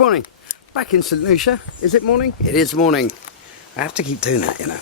morning. Back in St. Lucia. Is it morning? It is morning. I have to keep doing that, you know.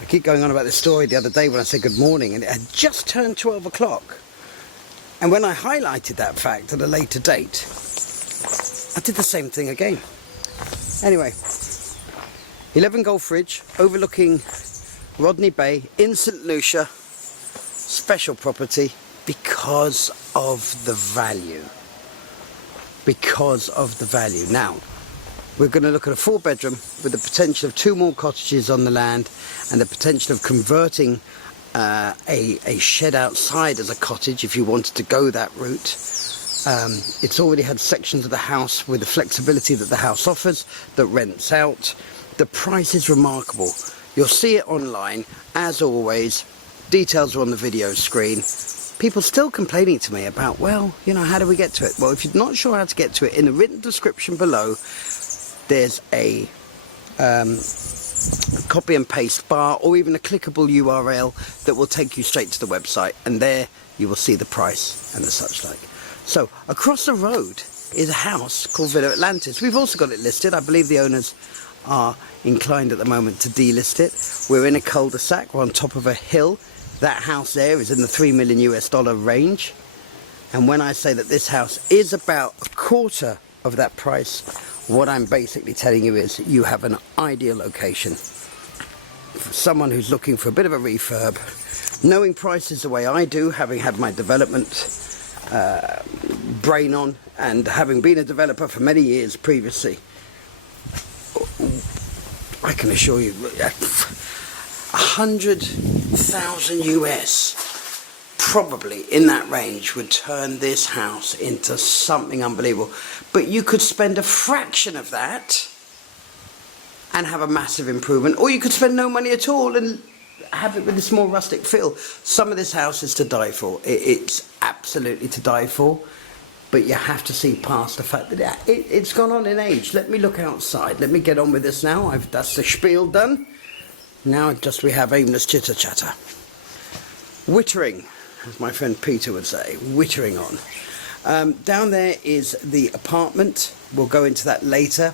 I keep going on about this story the other day when I said good morning, and it had just turned 12 o'clock. And when I highlighted that fact at a later date, I did the same thing again. Anyway, 11 Golf Ridge, overlooking Rodney Bay in St. Lucia. Special property because of the value. Because of the value. Now, we're going to look at a 4-bedroom with the potential of 2 more cottages on the land and the potential of converting a shed outside as a cottage if you wanted to go that route. It's already had sections of the house with the flexibility that the house offers that rents out. The price is remarkable. You'll see it online as always. Details are on the video screen. People still complaining to me about, well, you know, how do we get to it? Well, if you're not sure how to get to it, in the written description below, there's a copy and paste bar or even a clickable URL that will take you straight to the website, and there you will see the price and the such like. So, across the road is a house called Villa Atlantis. We've also got it listed. I believe the owners are inclined at the moment to delist it. We're in a cul-de-sac. We're on top of a hill. That house there is in the $3 million US range, and when I say that this house is about a quarter of that price, what I'm basically telling you is you have an ideal location for someone who's looking for a bit of a refurb, knowing prices the way I do, having had my development brain on and having been a developer for many years previously. I can assure you 100,000 US, probably in that range, would turn this house into something unbelievable. But you could spend a fraction of that and have a massive improvement, or you could spend no money at all and have it with this more rustic feel. Some of this house is to die for. It's absolutely to die for, but you have to see past the fact that it's gone on in age. Let me look outside. Let me get on with this now. That's the spiel done. Now just we have aimless chitter chatter. Wittering, as my friend Peter would say, wittering on. Down there is the apartment. We'll go into that later.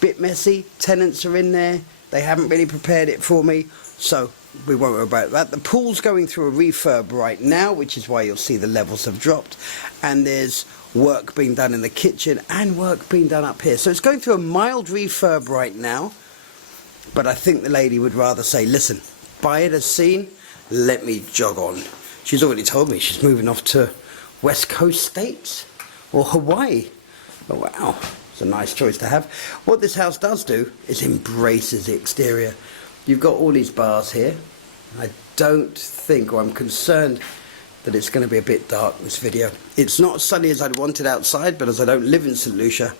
Bit messy, tenants are in there. They haven't really prepared it for me, so we won't worry about that. The pool's going through a refurb right now, which is why you'll see the levels have dropped. And there's work being done in the kitchen and work being done up here. So it's going through a mild refurb right now. But I think the lady would rather say, listen, buy it as seen, let me jog on. She's already told me she's moving off to West Coast states or Hawaii. Oh, wow, it's a nice choice to have. What this house does do is embraces the exterior. You've got all these bars here. I don't think, or I'm concerned, that it's going to be a bit dark, this video. It's not as sunny as I'd want it outside, but as I don't live in St. Lucia,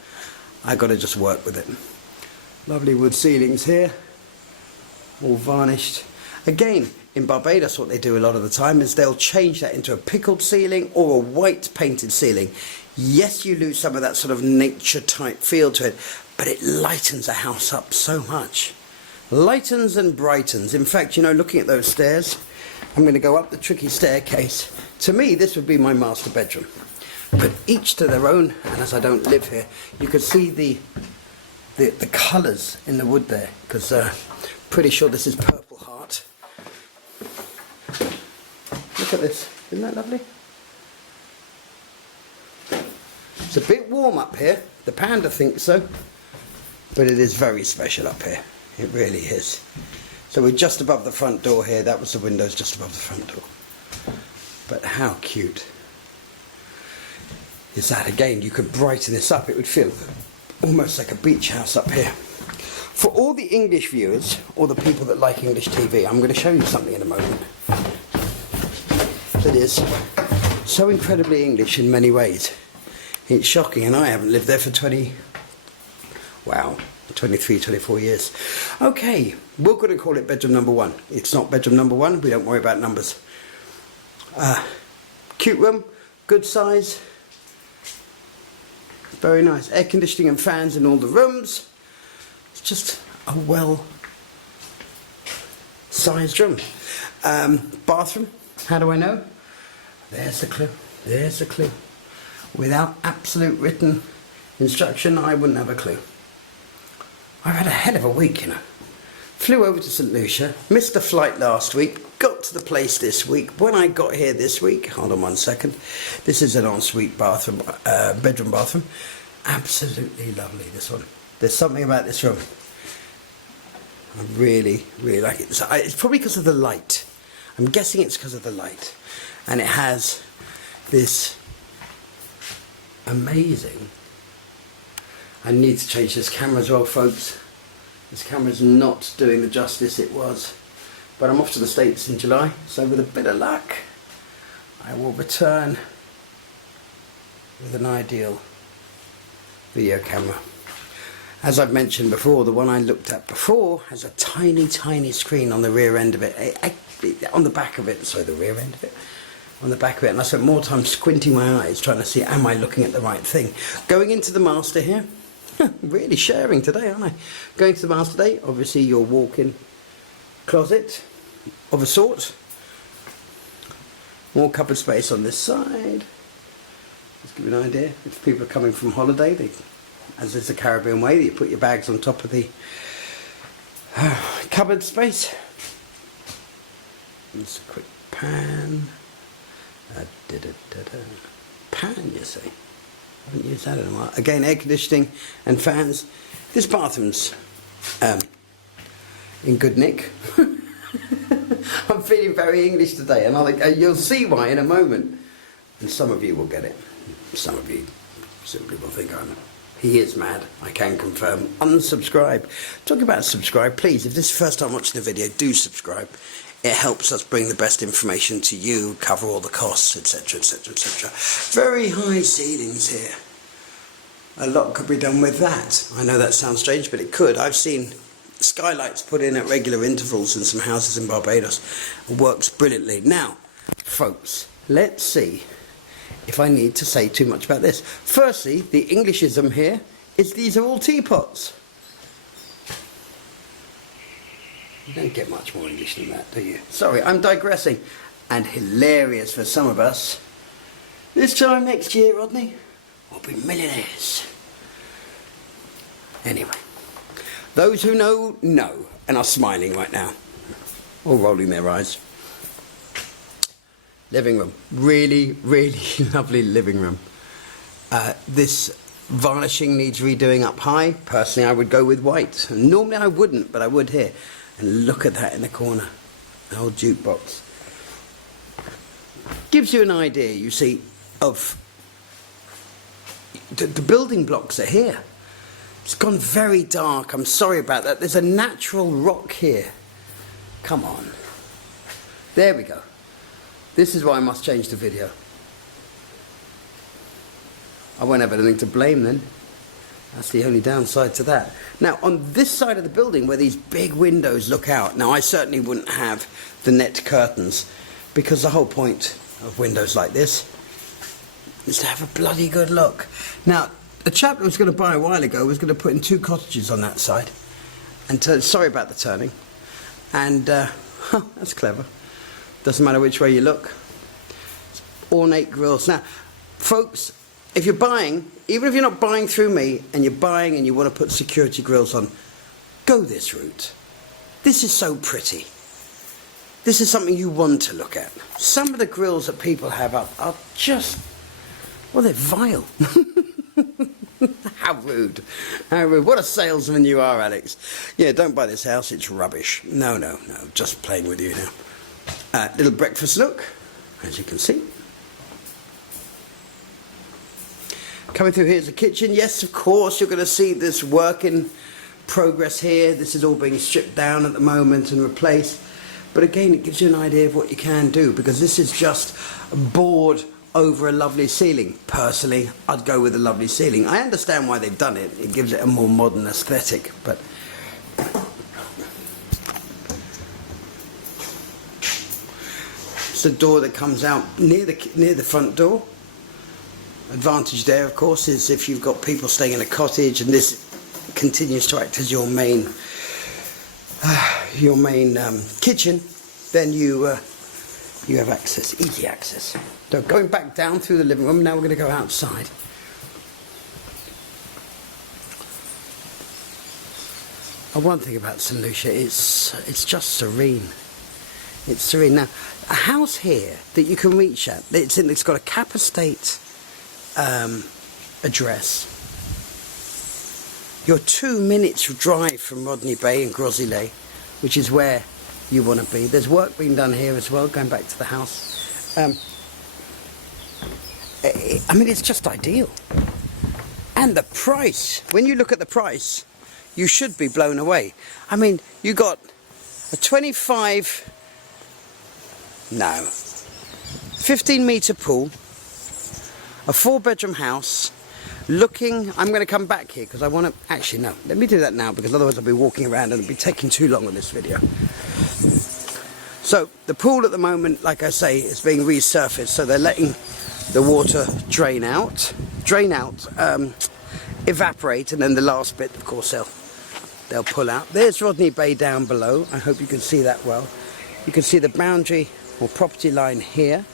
I've got to just work with it. Lovely wood ceilings here, all varnished. Again, in Barbados what they do a lot of the time is they'll change that into a pickled ceiling or a white painted ceiling. Yes, you lose some of that sort of nature type feel to it, but it lightens a house up so much. Lightens and brightens. In fact, you know, looking at those stairs, I'm going to go up the tricky staircase. To me, this would be my master bedroom. But each to their own, and as I don't live here, you can see the colours in the wood there, because pretty sure this is Purple Heart. Look at this, isn't that lovely? It's a bit warm up here, the panda thinks so, but it is very special up here, it really is. So we're just above the front door here, that was the windows just above the front door. But how cute is that? Again, you could brighten this up, it would feel almost like a beach house up here. For all the English viewers, or the people that like English TV, I'm going to show you something in a moment that is so incredibly English in many ways. It's shocking, and I haven't lived there for 23, 24 years. Okay, we're going to call it bedroom number 1. It's not bedroom number 1, we don't worry about numbers. Cute room, good size. Very nice. Air conditioning and fans in all the rooms. It's just a well-sized room. Bathroom. How do I know? There's the clue. There's the clue. Without absolute written instruction, I wouldn't have a clue. I've had a hell of a week, you know. Flew over to St. Lucia, missed the flight last week, got to the place this week. When I got here this week, hold on one second, this is an ensuite bathroom, bedroom bathroom. Absolutely lovely, this one. There's something about this room. I really, really like it. So it's probably because of the light. I'm guessing it's because of the light. And it has this amazing... I need to change this camera as well, folks. This camera's not doing the justice it was. But I'm off to the States in July, so with a bit of luck, I will return with an ideal video camera. As I've mentioned before, the one I looked at before has a tiny, tiny screen on the rear end of it. On the back of it, sorry, the rear end of it. On the back of it, and I spent more time squinting my eyes trying to see, am I looking at the right thing? Going into the master here. Really sharing today, aren't I? Going to the master today, obviously your walk-in closet of a sort. More cupboard space on this side. Just give you an idea. If people are coming from holiday, as is the Caribbean way, you put your bags on top of the cupboard space. Just a quick pan. Pan, you see. I haven't used that in a while. Again, air conditioning and fans. This bathroom's in good nick. I'm feeling very English today, and you'll see why in a moment. And some of you will get it. Some of you simply will think he is mad. I can confirm. Unsubscribe. Talking about subscribe, please, if this is the first time watching the video, do subscribe. It helps us bring the best information to you, cover all the costs, etc, etc, etc. Very high ceilings here. A lot could be done with that. I know that sounds strange, but it could. I've seen skylights put in at regular intervals in some houses in Barbados. It works brilliantly. Now, folks, let's see if I need to say too much about this. Firstly, the Englishism here is these are all teapots. You don't get much more English than that, do you? Sorry, I'm digressing. And hilarious for some of us. This time next year, Rodney, we'll be millionaires. Anyway, those who know, know, and are smiling right now. Or rolling their eyes. Living room. Really, really lovely living room. This varnishing needs redoing up high. Personally, I would go with white. Normally I wouldn't, but I would here. And look at that in the corner, an old jukebox. Gives you an idea, you see, of the building blocks are here. It's gone very dark, I'm sorry about that. There's a natural rock here. Come on. There we go. This is why I must change the video. I won't have anything to blame then. That's the only downside to that. Now, on this side of the building where these big windows look out, now I certainly wouldn't have the net curtains because the whole point of windows like this is to have a bloody good look. Now, the chap that was going to buy a while ago was going to put in 2 cottages on that side. And sorry about the turning. And, that's clever. Doesn't matter which way you look. It's ornate grills. Now, folks, if you're buying, even if you're not buying through me, and you're buying and you want to put security grills on, go this route. This is so pretty. This is something you want to look at. Some of the grills that people have up are just, well, they're vile. How rude. How rude. What a salesman you are, Alex. Yeah, don't buy this house, it's rubbish. No, no, no, just playing with you now. Little breakfast nook, as you can see. Coming through here's the kitchen. Yes, of course, you're going to see this work in progress here. This is all being stripped down at the moment and replaced. But again, it gives you an idea of what you can do, because this is just a board over a lovely ceiling. Personally, I'd go with a lovely ceiling. I understand why they've done it. It gives it a more modern aesthetic, but it's a door that comes out near the front door. Advantage there, of course, is if you've got people staying in a cottage and this continues to act as your main kitchen, then you have access, easy access. So going back down through the living room, now we're going to go outside. One thing about St Lucia, it's just serene. It's serene. Now, a house here that you can reach at, it's got a Cap Estate address. You're 2 minutes drive from Rodney Bay and Gros Islet, which is where you want to be. There's work being done here as well, going back to the house. I mean, it's just ideal. And the price, when you look at the price, you should be blown away. I mean, you got a 15-metre pool, a 4-bedroom house, looking, I'm going to come back here because I want to, actually no, let me do that now because otherwise I'll be walking around and it'll be taking too long on this video. So the pool at the moment, like I say, is being resurfaced, so they're letting the water drain out, evaporate, and then the last bit, of course, they'll pull out. There's Rodney Bay down below. I hope you can see that well. You can see the boundary or property line here.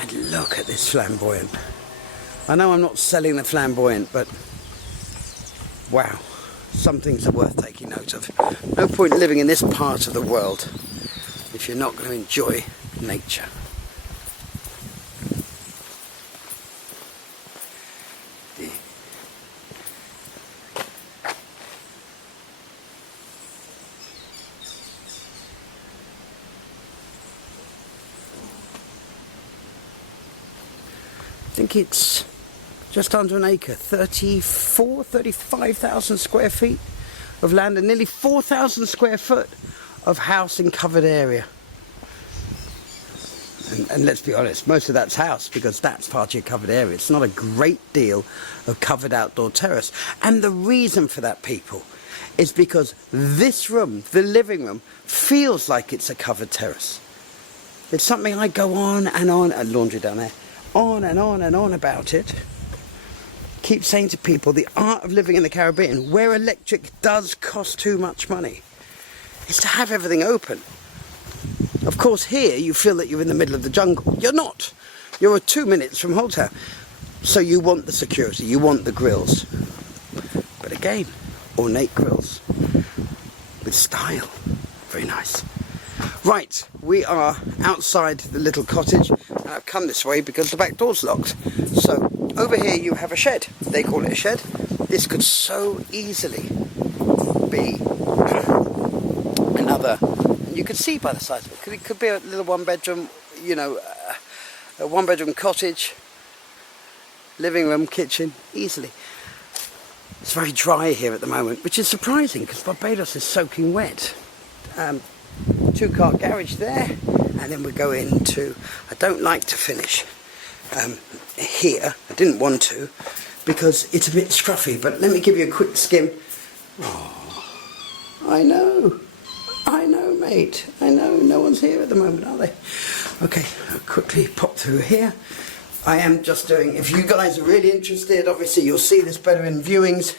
And look at this flamboyant. I know I'm not selling the flamboyant, but wow, some things are worth taking note of. No point living in this part of the world if you're not going to enjoy nature. I think it's just under an acre, 35,000 square feet of land and nearly 4,000 square foot of house in covered area. And let's be honest, most of that's house because that's part of your covered area. It's not a great deal of covered outdoor terrace. And the reason for that, people, is because this room, the living room, feels like it's a covered terrace. It's something I go on, and laundry down there, on and on about it. Keep saying to people, the art of living in the Caribbean, where electric does cost too much money, is to have everything open. Of course, here you feel that you're in the middle of the jungle. You're not. You're 2 minutes from hotel. So you want the security, you want the grills. But again, ornate grills with style. Very nice. Right, we are outside the little cottage, and I've come this way because the back door's locked. So over here you have a shed. They call it a shed. This could so easily be another. You could see by the size of it. It could be a little one-bedroom, you know, a one-bedroom cottage, living room, kitchen, easily. It's very dry here at the moment, which is surprising because Barbados is soaking wet. 2-car garage there, and then we go into, I don't like to finish here, I didn't want to because it's a bit scruffy, but let me give you a quick skim. Oh, I know mate, I know, no one's here at the moment, are they? Okay, I'll quickly pop through here. I am just doing, if you guys are really interested, obviously you'll see this better in viewings.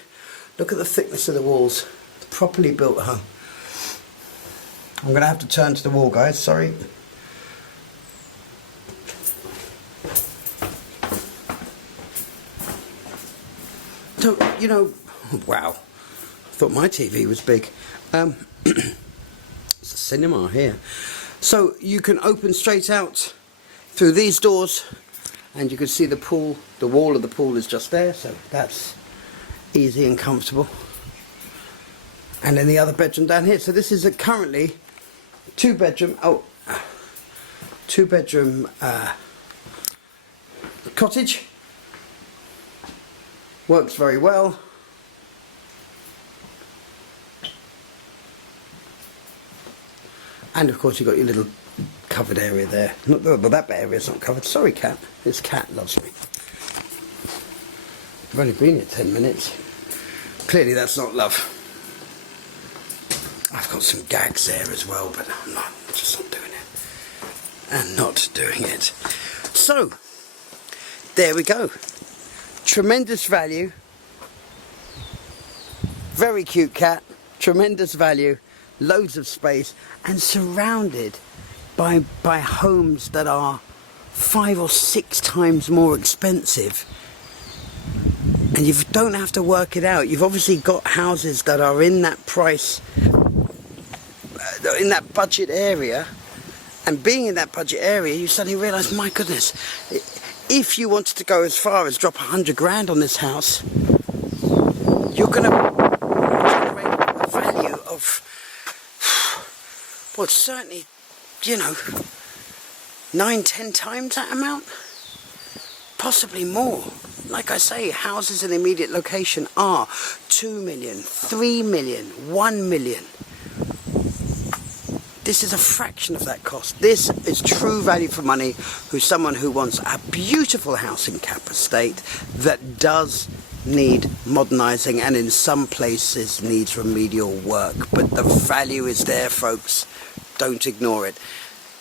Look at the thickness of the walls, properly built home. I'm going to have to turn to the wall, guys, sorry. So, you know, wow, I thought my TV was big. It's a cinema here. So you can open straight out through these doors and you can see the pool. The wall of the pool is just there, so that's easy and comfortable. And then the other bedroom down here. So this is currently two-bedroom cottage. Works very well. And of course you've got your little covered area there. Not well, that area's not covered. Sorry, cat. This cat loves me. I've only been here 10 minutes. Clearly that's not love. I've got some gags there as well, but I'm just not doing it. And not doing it. So, there we go. Tremendous value. Very cute cat. Tremendous value. Loads of space. And surrounded by homes that are 5 or 6 times more expensive. And you don't have to work it out. You've obviously got houses that are in that price, in that budget area. And being in that budget area, you suddenly realise, my goodness, if you wanted to go as far as drop 100 grand on this house, you're going to generate a value of, well, certainly, you know, 9-10 times that amount, possibly more. Like I say, houses in immediate location are 2 million, 3 million, 1 million. This is a fraction of that cost. This is true value for money. Who's someone who wants a beautiful house in Cap Estate that does need modernising and in some places needs remedial work. But the value is there, folks. Don't ignore it.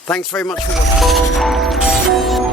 Thanks very much for watching.